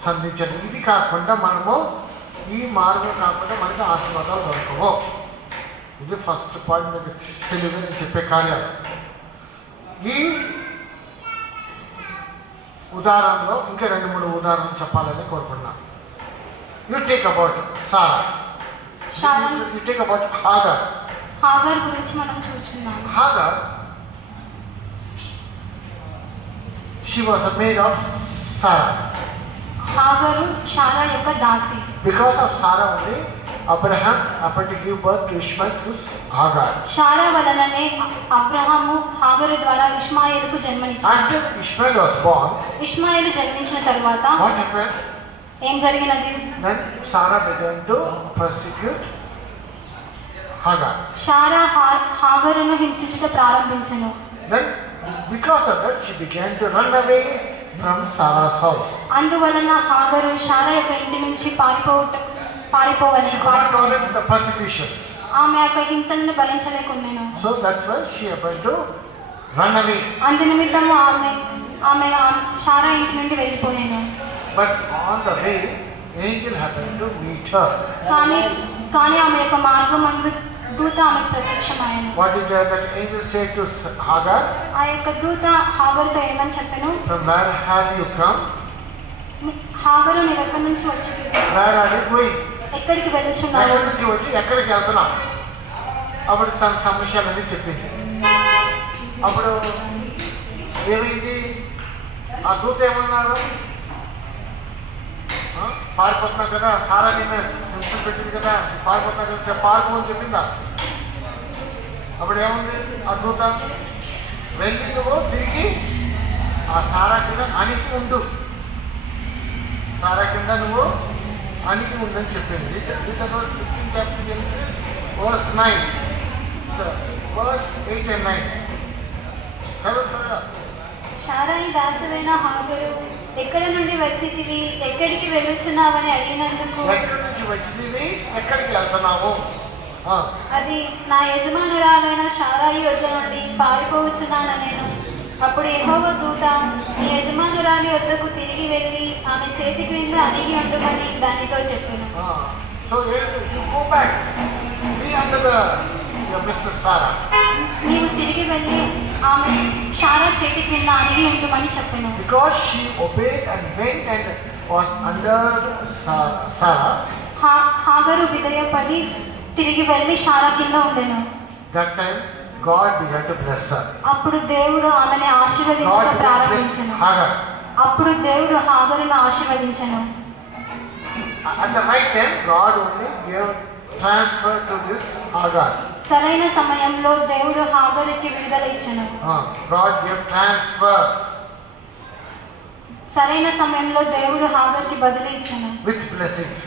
సంధించాలి. ఇది కాకుండా మనము ఈ మార్గం కాకుండా మనకి ఆశీర్వాదాలు దొరకవు. ఇది ఫస్ట్ పాయింట్ మీకు తెలియదు నేను చెప్పే కార్యాలు. ఈ ఉదాహరణలో ఇంకా 2-3 ఉదాహరణలు చెప్పాలని కోరుకున్నాను. You take about Sarah, you take about Hagar గురించి మనం చూస్తున్నాం. Hagar she was a maid of Sarah. Hagar Sarah యొక్క దాసి. Because of Sarah only Abraham happened to give birth to Ishmael through Hagar. Sarah వలననే అబ్రహాము హాగరు ద్వారా ఇష్మాయేలుకు జన్మనిచ్చాడు. After Ishmael was born, ఇష్మాయేలు జన్మించిన తర్వాత what happened? ఏం జరిగినది? Then Sarah began to persecute Hagar. Sarah హాగరును హింసించుట ప్రారంభించెను. Then because of that she began to run away from Sarah's house. అందువలన హాగరు Sarah యొక్క ఇంటి నుంచి పారిపోవాలి. She could not tolerate the persecutions. ఆమె యొక్క హింసలను భరించలేకున్నాను. So that's why she happened to run away. అందు నిమిత్తము ఆమె శారా ఇంటి నుండి వెళ్ళిపోయాను. But on the way, angel happened to meet her. కానీ ఆమె యొక్క మార్గమందు దూత ఆమెకు ప్రత్యక్షమాయెను. What did that angel say to Hagar? ఆ యొక్క దూత హాగరుతో ఏమని చెప్పెను? From where have you come? హాగరు నీ ఎక్కడి నుంచి వచ్చింది? Where are you going? ఎక్కడికి వెళ్ళుచున్నావు? ఎక్కడి నుంచి వచ్చి ఎక్కడికి వెళ్తున్నావు? అప్పుడు తన సమస్యలన్నీ చెప్పింది. అప్పుడు ఏమైంది? ఆ దూత ఏమన్నారు? పారిపోతున్నా కదా, సారా నేను హింసలు పెట్టింది కదా, పారిపోతున్నా కదా, పారిపో అని చెప్పిందా? అప్పుడు ఏముంది? ఆ దూత వెళ్ళి నువ్వు తిరిగి ఆ సారా కింద అణికి ఉండు, సారా కింద నువ్వు అణికి ఉందని చెప్పింది. verse 9, verse 8 and 9. చదువుతారా? శారాయి దాసుడైన హాగరు ఎక్కడి నుండి వచ్చితివి, ఎక్కడికి వెళ్ళుచున్నావని అడిగినందుకు ఎక్కడి నుంచి వచ్చినవి, ఎక్కడికి వెళ్తున్నావు? అది నా యజమానురాలైన శారాయి వద్ద నుండి పారిపోవచ్చున్నాననేను. అప్పుడు యెహోవా దూత నీ యజమానురాలి వద్దకు తిరిగి వెళ్ళి ఆమె చేతి క్రింద అణిగి ఉండమని దానితో చెప్పాను. So you go back, be under your Mrs. Sarah. నీవు తిరిగి వెళ్ళి ఆమె శారా చేతి క్రింద అణిగి ఉండమని చెప్పాను. Because she obeyed and went and was under Sarah. హాగరు విధేయపడి తిరిగి వెళ్ళి శారా కింద ఉండెను. That time God began to bless her. అప్పుడు దేవుడు ఆమెని ఆశీర్వదించడం God ప్రారంభించెను. blessed Hagar. అప్పుడు దేవుడు హాగరును ఆశీర్వదించెను. At the right time, God only gave transfer to this Hagar. సరైన సమయంలో దేవుడు హాగరుకి విడుదల ఇచ్చెను. God gave transfer. సరైన సమయంలో దేవుడు హాగరుకి బదిలీ ఇచ్చెను With blessings.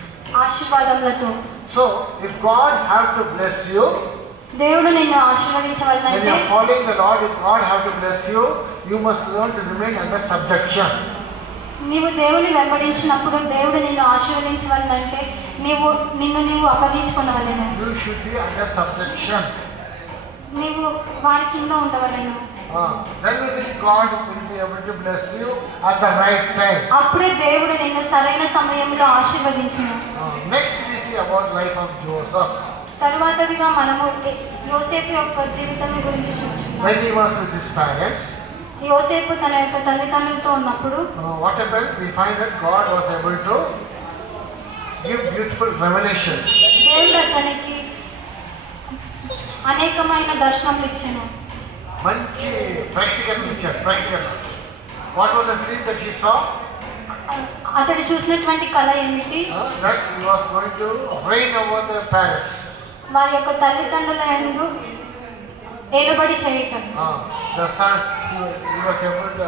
ఆశీర్వాదములతో. So, if God have to bless you, దేవుడు నిన్ను when you ఆశీర్వదించవలనంటే are following the Lord, if God have to bless you, you must learn to remain under subjection. నీవు దేవుని వెంబడించినప్పుడు దేవుడు నిన్ను ఆశీర్వదించవలనంటే నిన్ను అప్పగించుకునవలెను. You should be under subjection. నీవు వారి కింద ఉండవలెను. Then only God will be able to bless you at the right time. అప్పుడే దేవుడు నిన్ను సరైన సమయంలో ఆశీర్వదించును. Next we see about life of Joseph. తరువాతదిగా మనము యోసేపు యొక్క జీవితం గురించి చూస్తున్నాం. When he was with his parents, యోసేపు తన యొక్క తల్లిదండ్రులతో ఉన్నప్పుడు what happened? We find that God was able to give beautiful revelations. దేవుడు అతనికి అనేకమైన దర్శనములు ఇచ్చెను. మంచి ప్రాక్టికల్ ఇచ్చారు. Practical. What was the dream that he saw? అతడు చూసినటువంటి కళ ఏమిటి? That he was going to reign over the parents. వారి యొక్క తల్లిదండ్రుల యందు ఏలుబడి చేయటం. The son, he was able to,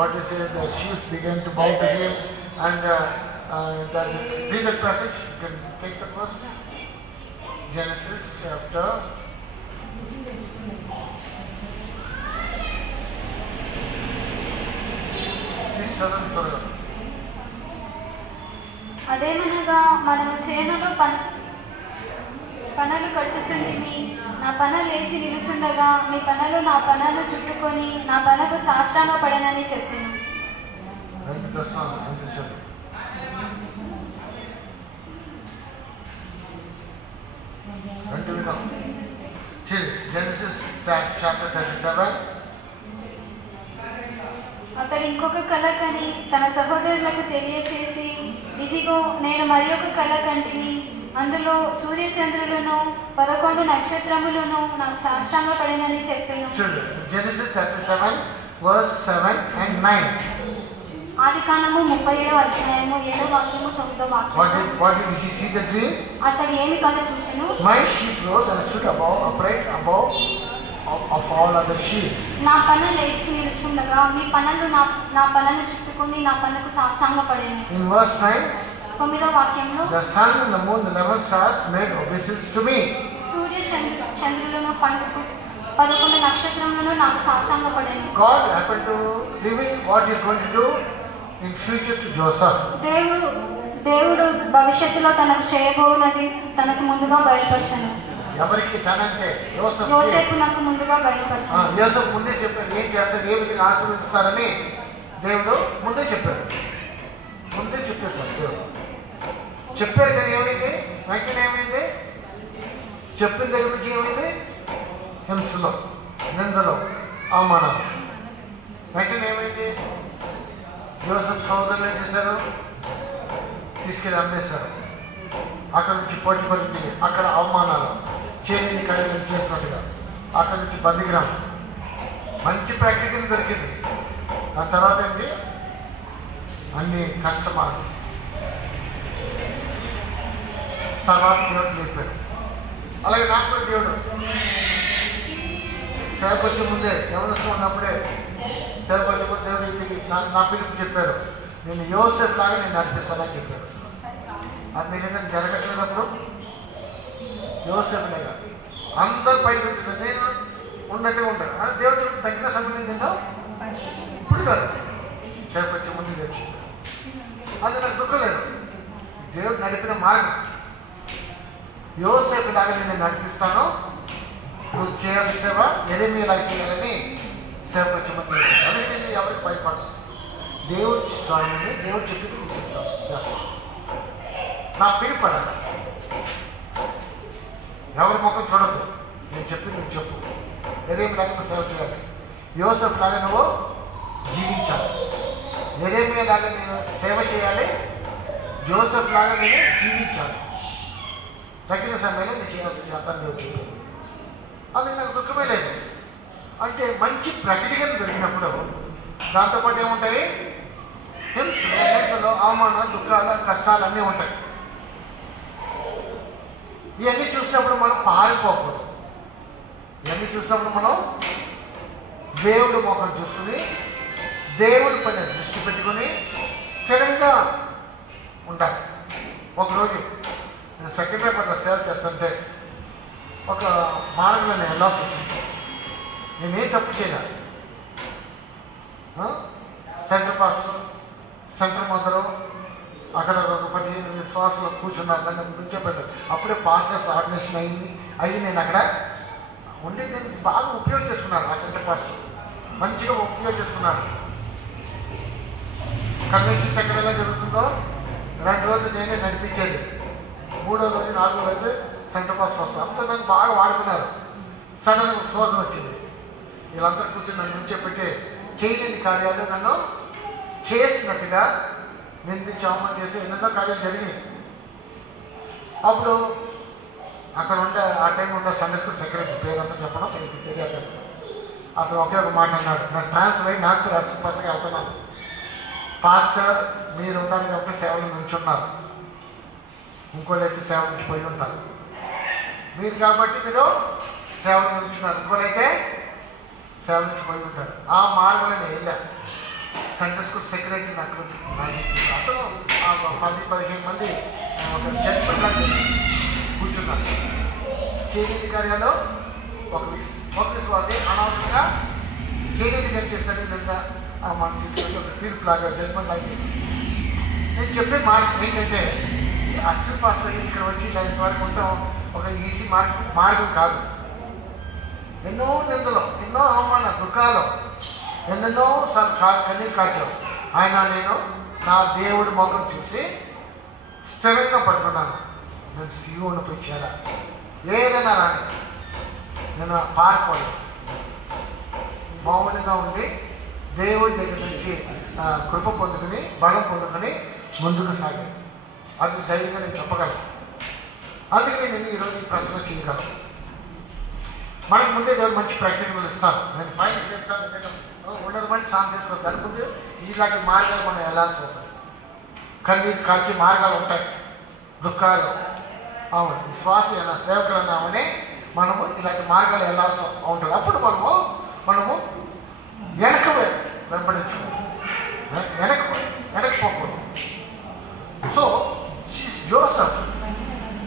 what you say, the sheep began to bow to him, and read the passage. You can take the verse. Genesis chapter 7. అదేమనగా మనము చేనులో పనలు కట్టుచుంటిమి. నా పన లేచి నిలుచుండగా మీ పనలు నా పనను చుట్టుకొని నా పనకు సాష్టాంగపడనని చెప్పాను. Genesis chapter 37. అతడు ఇంకొక కళ కని తన సహోదరులకు తెలియచేసి, ఇదిగో నేను మరి ఒక కళ కంటిని, అందులో సూర్యచంద్రులను 11 నక్షత్రములను నాకు సాష్టాంగపడినని చెప్పాను. Genesis 37 verse 7 and 9. ఆదికాండము 37వ అధ్యాయము 7వ వాక్యము 9వ వాక్యము. What did he see the dream? అతడు ఏమి కళ చూసెను? My sheep rose and stood upright above of all other sheep. నా పన లేచి నిలుచుండగా మీ పనలు నా పనను చుట్టుకొని నా పనకు సాష్టాంగపడెను. In verse 9, 9వ వాక్యంలో the sun and the moon, the 11 stars made obeisance to me. సూర్య చంద్రులను 11 నక్షత్రములను నాకు సాష్టాంగపడెను. God happened to reveal what he is going to do in future to Joseph. దేవుడు భవిష్యత్తులో తనకు చేయబోనది తనకు ముందుగా బయలుపరచను. ఎవరికి తనంటే యోసేపు నాకు ముందుగా బయలుపరచను. యోసేపు ముందే చెప్పాడు ఏం చేస్తాడు, ఏ విధంగా ఆశీర్వదిస్తారని దేవుడు ముందే చెప్పాడు. ముందే చెప్పేశాడు దేవుడు. చెప్పాడు కానీ ఏమైంది? వెంటనే ఏమైంది? చెప్పిన దగ్గర నుంచి ఏమైంది? హింసలో, నిందలో, అవమానం. వెంటనే ఏమైంది? యోసేపు సోదరులు ఏం చేశారు? తీసుకెళ్ళి అమ్మేశారు. అక్కడ నుంచి పోటీ పరిస్థితి, అక్కడ అవమానాలు, చేతిని కడిగి చేసినట్టుగా, అక్కడ నుంచి బందిగ్రామం. మంచి ప్రాక్టికల్ దొరికింది. దాని తర్వాత ఏంటి? అన్ని కష్టమాలు. తర్వాత దేవుడు లేపాడు. అలాగే నాకు కూడా దేవుడు సేవకొచ్చే ముందే, యవనస్తులు ఉన్నప్పుడే సేవకొచ్చే ముందు దేవుడు నా పిలుపు చెప్పారు, నేను యోసేపు లాగా నేను నడిపిస్తానని చెప్పారు. అది నిజంగా జరగట్లేనప్పుడు యోసేపు లాగా అందరు పైకి వచ్చింది, నేను ఉన్నట్టే ఉంటాను. అంటే దేవుడు తగ్గిన సంబంధించిందో ఇప్పుడు కాదు, సేవకొచ్చే ముందు తెలుసు. అది నాకు దుఃఖం లేదు. దేవుడు నడిపిన మార్గం. యోసేపు లాగా నేను నడిపిస్తాను, నువ్వు చేయాల్సిన సేవ ఎరేమియాలాగా చేయాలని సేవకొచ్చే ముందు అందుకే నేను ఎవరికి భయపడను. దేవుడు స్వామిని దేవుడు చెప్పి చెప్తాను. నా పిలుపడ ఎవరి ముఖం చూడద్దు, నేను చెప్పి నువ్వు చెప్పు. ఎరేమియాలాగా నువ్వు సేవ చేయాలి. యోసేపు లాగా నువ్వు జీవించాలి. ఎరేమియాలాగా నేను సేవ చేయాలి. జోసెఫ్ లాగా నేను జీవించాలి. తగిన సమయంలో నేను చేయాల్సిన శాతం దేవుడు చెప్పాను. అది నాకు దుఃఖమే లేదు. అంటే మంచి ప్రకటికలు దొరికినప్పుడు దాంతోపాటు ఏముంటాయి? హింసలో అవమానం, దుఃఖాలు, కష్టాలు అన్నీ ఉంటాయి. ఇవన్నీ చూసినప్పుడు మనం పారిపోకూడదు. ఇవన్నీ చూసినప్పుడు మనం దేవుడి ముఖం చూసుకుని దేవుడి పైన దృష్టి పెట్టుకుని స్థిరంగా ఉండాలి. ఒకరోజు నేను సెకండ్ పేపర్లో సేవ చేస్తుంటే ఒక మార్గంలో నేను వెళ్ళాల్సి వచ్చింది. నేనేం తప్పు చేయలేదు. సెంటర్ పాస్ సెంటర్ మొదలు అక్కడ ఒక 15 విశ్వాసాలు కూర్చున్నారు. నన్ను కూర్చోబెట్టారు. అప్పుడే పాస్టర్స్ ఆర్డినేషన్ అయ్యి నేను అక్కడ ఉండి నేను బాగా ఉపయోగం చేసుకున్నాను. ఆ సెంటర్ పాస్ మంచిగా ఉపయోగం చేసుకున్నాను. కన్వెన్షన్స్ ఎక్కడ ఎలా జరుగుతుందో 2 రోజులు నేనే నడిపించేది. 3వ రోజు 4వ రోజు సెంటర్ పాస్ వస్తాను. అంతా నన్ను బాగా వాడుకున్నారు. సడన్గా శోధన వచ్చింది. వీళ్ళందరూ కూర్చొని నన్ను నుంచోబెట్టి చేయలేని కార్యాలు నన్ను చేసినట్టుగా నిందించి అవమానం చేసి ఎన్నెన్నో కార్యాలు జరిగినాయి. అప్పుడు అక్కడ ఉండే ఆ టైం ఉండే సండే స్కూల్ సెక్రటరీ పేరంతా చెప్పడం తెలియదు. అతను ఒకే ఒక మాట అన్నాడు. నాకు ట్రాన్స్ఫర్ అయ్యి నాకు రసపసగా వెళ్తున్నాను. పాస్టర్ మీరు ఉన్నారు కాబట్టి సేవలు నుంచున్నారు, ఇంకోళ్ళు అయితే సేవ నుంచి పోయి ఉంటారు. మీరు కాబట్టి మీరు సేవలు నుంచున్నారు, ఇంకోళ్ళైతే సేవ నుంచి పోయి ఉంటారు. ఆ మార్గంలో నేను వెళ్ళాను. సెంటర్ స్కూల్ సెక్రటరీని అక్కడ అతను 10-15 మంది ఒక జడ్జిమెంట్ కూర్చున్నారు. చేనేతి కార్యాలు ఒక విశ్వాసి అనవసరంగా చేనేతి గారు చేస్తాడు. నిజంగా మన తీసుకొని ఒక తీర్పు లాగా జడ్జిమెంట్ లాగా. నేను చెప్పే మాట ఏంటంటే అసలు పాస్టర్ ఇక్కడ వచ్చి లైన్ వరకు ఉంటాం ఒక ఈజీ మార్గం కాదు. ఎన్నో నిందలు, ఎన్నో అవమాన దుఃఖాలు, ఎన్నెన్నో కన్నీరు కాచావు. ఆయన నేను నా దేవుడి ముఖం చూసి స్థిరంగా పట్టుకున్నాను. నేను శివుని పోయిచారా ఏదైనా రాని నేను పారిపోలేదు. మౌనంగా ఉండి దేవుడి దగ్గర నుంచి కృప పొందుకుని బలం పొందుకుని ముందుకు సాగాను. అది ధైర్యంగా నేను చెప్పగలను. అందుకే నేను ఈరోజు ఈ ప్రశ్న చేయగలను. మనకు ముందే దేవుడు మంచి ప్రాక్టికల్ ఇస్తాను. నేను పైన చెప్తాను ఉండదు మంచి సాయం చేసుకోవాలి. దాని ముందు ఇలాంటి మార్గాలు మనం వెళ్ళాల్సి ఉంటుంది. కన్నీరు కాల్చి మార్గాలు ఉంటాయి, దుఃఖాలు. అవును, విశ్వాస సేవకులు అన్నామని మనము ఇలాంటి మార్గాలు వెళ్ళాల్సి ఉంటుంది. అప్పుడు మనము వెంబడించుకోవాలి, వెనకపోకూడదు. So Joseph,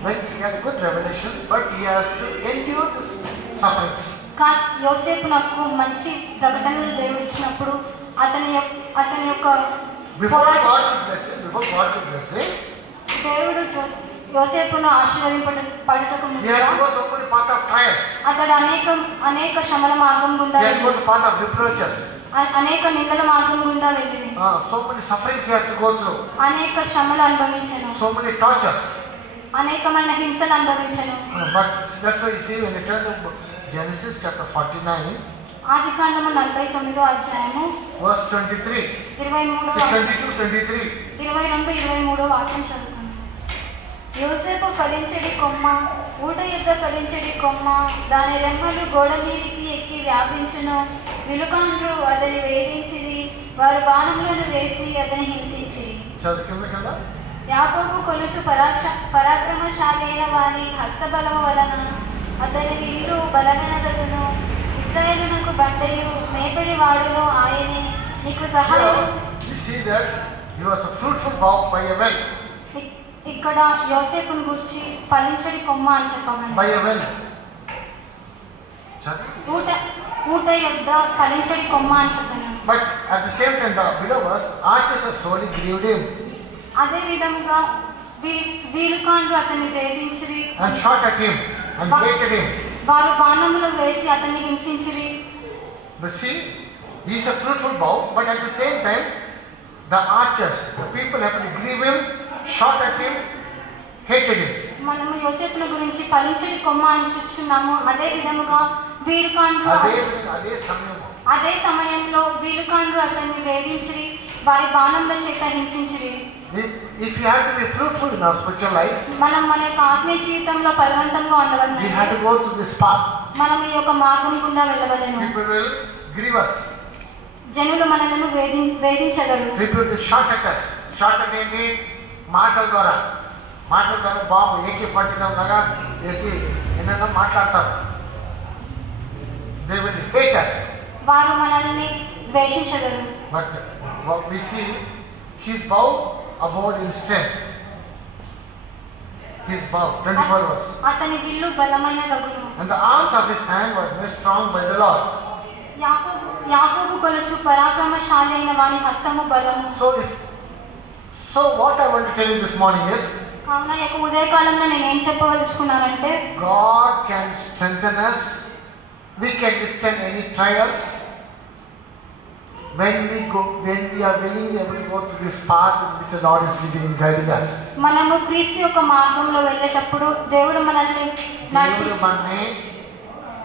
when he had good revelation, but he has to endure the sufferings. యోసేపు నాకు మంచి ప్రకటనలు దేవుడు ఇచ్చినప్పుడు అతని యొక్క Before God could bless him, దేవుడు యోసేపును ఆశీర్వదింపబడుటకు ముందు అతడు అనేక శ్రమల మార్గం గుండా అనేక నిందల మార్గం గుండా వెళ్ళింది. అనేక శ్రమలు అనుభవించాను, అనేకమైన హింసలు అనుభవించాను. Genesis chapter 49, ఆదికాండము 49వ అధ్యాయము verse 23, 22-23 వాక్యం చదువుకుందాం. యోసేపు ఫలించడి కొమ్మ, ఊట యుద్ధ ఫలించడి కొమ్మ, దాని రెమ్మలు గోడ మీదికి ఎక్కి వ్యాపించును. విలుకాండ్రు అతని వేధించిరి, వారు బాణములను వేసి అతని హింసించిరి. యాకోబు కొలుచు పరాక్రమశాలి అయిన వారి హస్తబలము వలన అతని ఇల్లు బలమైనదను. ఇశ్రాయేలునకు బండయు మేపడి వాడును ఆయనే. నీకు సహాయం. ఇక్కడ యోసేపును గురించి ఫలించడి కొమ్మ అని చెప్పమని ఊట యొద్ద ఫలించడి కొమ్మ అని చెప్పాను. అదే విధముగా వీలుకాండ్రు అతన్ని వేధించిరి, వారు బాణములు వేసి అతన్ని హింసించిరి. He is a fruitful bow, but at the same time, the archers, the people have to grieve him, shot at him, hated him. మనము యోసేపును గురించి ఫలించడి కొమ్మ అని చూస్తున్నాము. అదే విధముగా వీలుకాండ్రు అదే సమయంలో వీలుకాండ్రు అతన్ని వేధించిరి, వారి బాణముల చేత హింసించిరి. If you have to be fruitful in our spiritual life, మనం మన యొక్క ఆత్మీయ జీవితంలో ఫలవంతంగా we ఉండవలెను. have to go through this path. మనం ఈ యొక్క మార్గం గుండా వెళ్ళవలెను. People will grieve us. జనులు మనలను వేధించగలరు. People will shout at us. Shout at ఏంటి? మాటల ద్వారా బాబు AK-47 లాగా వేసి ఏదైనా మాట్లాడతారు. They will hate us. వారు మనల్ని ద్వేషించగలరు. But what we see, his bow abode in strength. His bow, 24 verse. అతని విల్లు బలమైన దగును. And the arms of his hand were made strong by the Lord. యాకోబు కొలుచు పరాక్రమశాలి అయిన వాని హస్తము బలము. So what I want to tell you this morning is, కావున ఈ యొక్క ఉదయకాలంలో నేను ఏం చెప్పవలసుకున్నానంటే, God can strengthen us. We can withstand any trials when we are willingly able to go through this path which the Lord is leading and guiding us. మనము క్రీస్తు యొక్క మార్గంలో వెళ్ళేటప్పుడు దేవుడు మనల్ని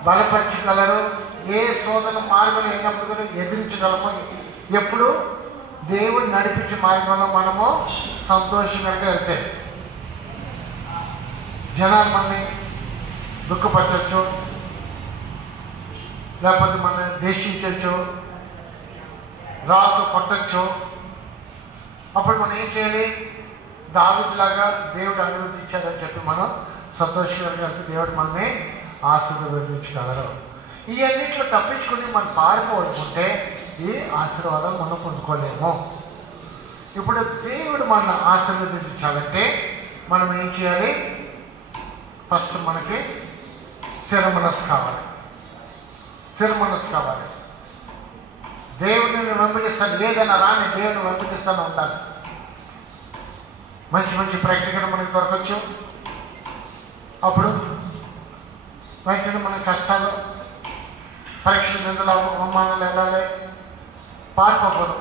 బలపరచగలరు. ఏ శోధన మార్గం అయినప్పుడు కూడా ఎదిరించగలము. ఎప్పుడు దేవుడు నడిపించే మార్గంలో మనము సంతోషంగా వెళ్తే జనాలు మనల్ని దుఃఖపరచచ్చు, లేకపోతే మనం దేశించవచ్చు, రాతో కొట్టచ్చు. అప్పుడు మనం ఏం చేయాలి? దావీదులాగా దేవుడు అనుమతించారని చెప్పి మనం సంతోషంగా వెళ్తే దేవుడు మనమే ఆశీర్వదించగలరు. ఈ అన్నింటిలో తప్పించుకుని మనం పారిపోవడుకుంటే ఈ ఆశీర్వాదం మనం పొందుకోలేము. ఇప్పుడు దేవుడు మన ఆశీర్వదించాలంటే మనం ఏం చేయాలి? ఫస్ట్ మనకి స్థిర మనస్సు కావాలి. దేవుడిని వెంబడిస్తాను, లేదన్నా రాని దేవుడిని వెంబడిస్తాను ఉంటాను. మంచి ప్రాక్టికల్ మనకి దొరకచ్చు. అప్పుడు వెంటనే మన కష్టాలు, పరీక్షలు, నిందలు, అవమానాలు వెళ్ళాలి, పారిపోకూడదు.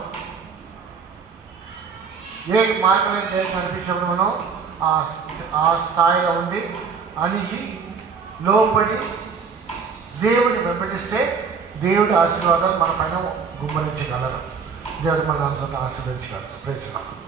ఏ మార్గం దేవుడికి అనిపించినప్పుడు మనం ఆ స్థాయిలో ఉండి అణిగి లోపడి దేవుడిని వెంబడిస్తే దేవుడి ఆశీర్వాదాలు మన పైన గుమ్మరించగలరు. దేవుడు మన అందరిని ఆశీర్వదించగలరు. Praise the lord.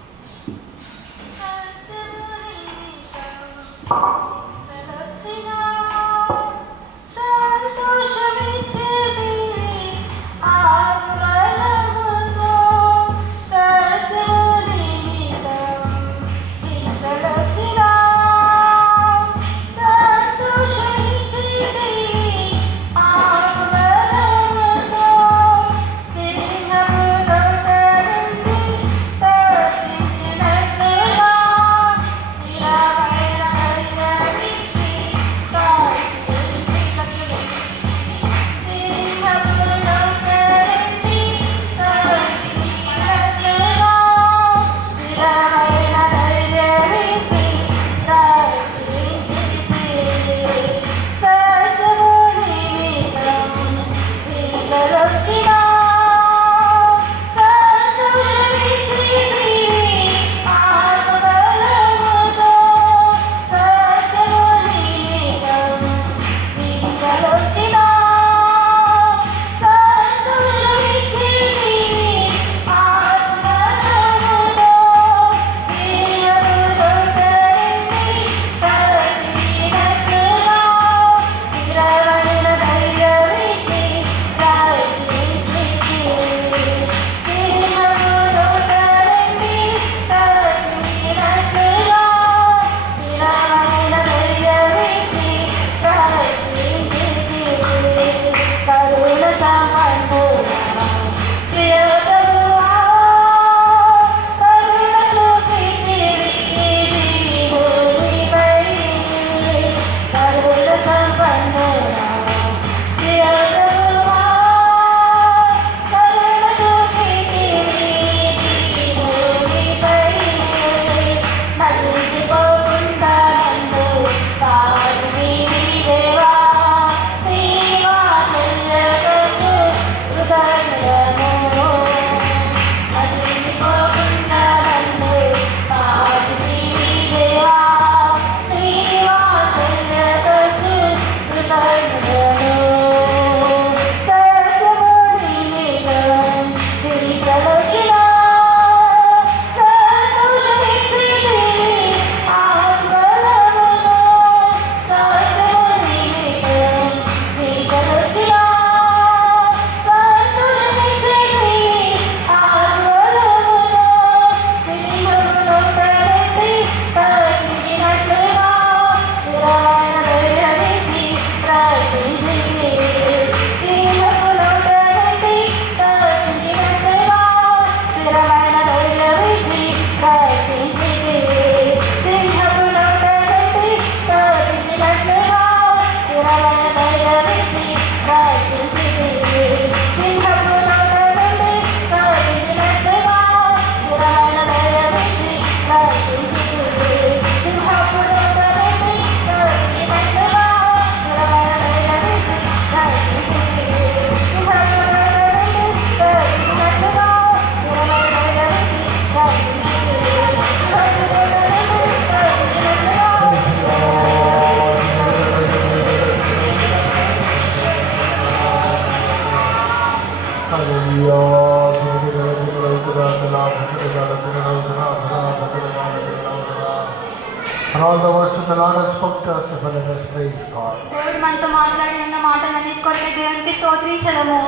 And all the words of the Lord has spoken to us, so let us praise God. దేవుడు మనతో మాట్లాడిన మాటలన్నిటి కొరకు దేవునికి స్తోత్రించదము.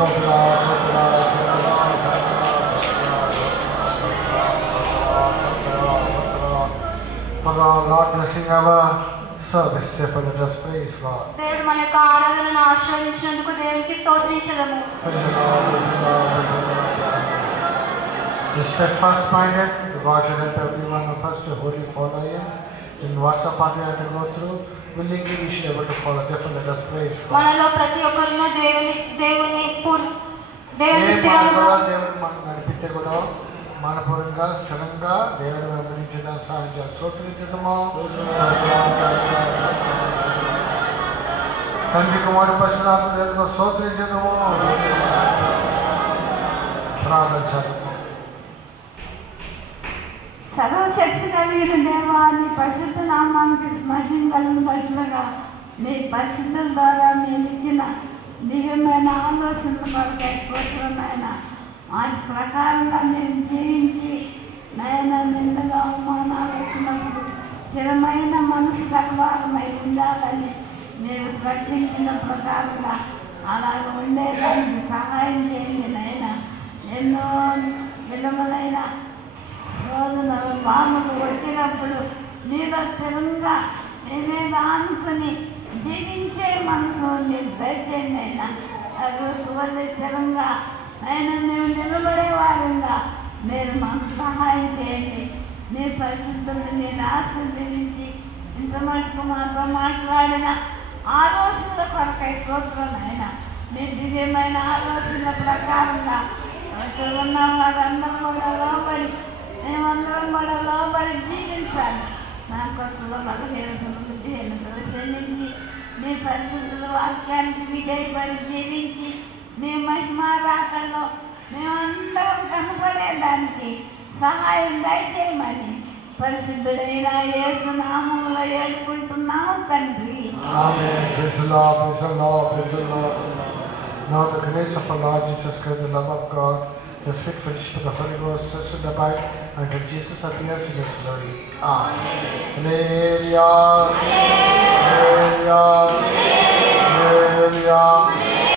For our Lord blessing our service, therefore let us praise God. దేవుడు మన యొక్క ఆరాధనను ఆశీర్వదించినందుకు దేవునికి స్తోత్రించదము. The steadfast minded, God should help every one of us to wholly follow Him. In WhatsApp party I can go through, willingly we should be able to follow. Therefore let us praise God. మనలో ప్రతి ఒక్కరును దేవుని దేవుడు మనం నడిపితే కూడా మనపూర్వకంగా స్థిరంగా దేవుడు వెంబడించడం సాధించాలి. స్తోత్రించడము. తండ్రి కుమారు పరిశుద్ధాత్మ దేవుడితో స్తోత్రించడము. ప్రార్థించాలి. సర్వశక్తి కలిగిన దేవా, నీ పరిశుద్ధ నామానికి మహిమ కలిగిన బట్లుగా మీ పరిశుద్ధుల ద్వారా మేము ఇచ్చిన దివ్యమైన ఆలోచనల కొరకై స్తోత్రమైన వాటి ప్రకారంగా మేము జీవించి నయన నిండుగా అవమానాలు వచ్చినప్పుడు స్థిరమైన మనసు గలవారమై ఉండాలని మీరు ప్రకటించిన ప్రకారంగా అలాగ ఉండేదానికి సహాయం చేయండి నాయన. ఎన్నో విలువలైన రోజులు బాధలు వచ్చినప్పుడు నీలో స్థిరంగా నేనేద ఆనుకుని జీవించే మనసు మీరు దయచేయండి అయినా వల్ల స్థిరంగా అయినా మేము నిలబడే వారంగా మీరు మాకు సహాయం చేయండి. నీ పరిశుద్ధులు నేను ఆశీర్వదించి ఇంత మటుకు మాతో మాట్లాడిన ఆలోచనల కొరకై స్తోత్రం అయినా మీ దివ్యమైన ఆలోచనల ప్రకారంగా ఉన్న వారందరూ కూడా లోబడి మేమందరం కూడా లోబడి జీవించాలి. నా కొత్తలో బలహీనతలు బుద్ధిహీనతలు చెల్లించి మీ పరిశుద్ధుల వాక్యానికి విజయపడి జీవించి మీ మహిమ రాకల్లో మేమందరం కనపడేదానికి సహాయం దయచేయమని పరిశుద్ధుడైన యేసు నామములో ఏడుకుంటున్నాము తండ్రి. Now the grace of our Lord Jesus Christ, the love of God, the sweet fellowship of the Holy Ghost, rest and abide until Jesus appears in His glory. Amen. Hallelujah.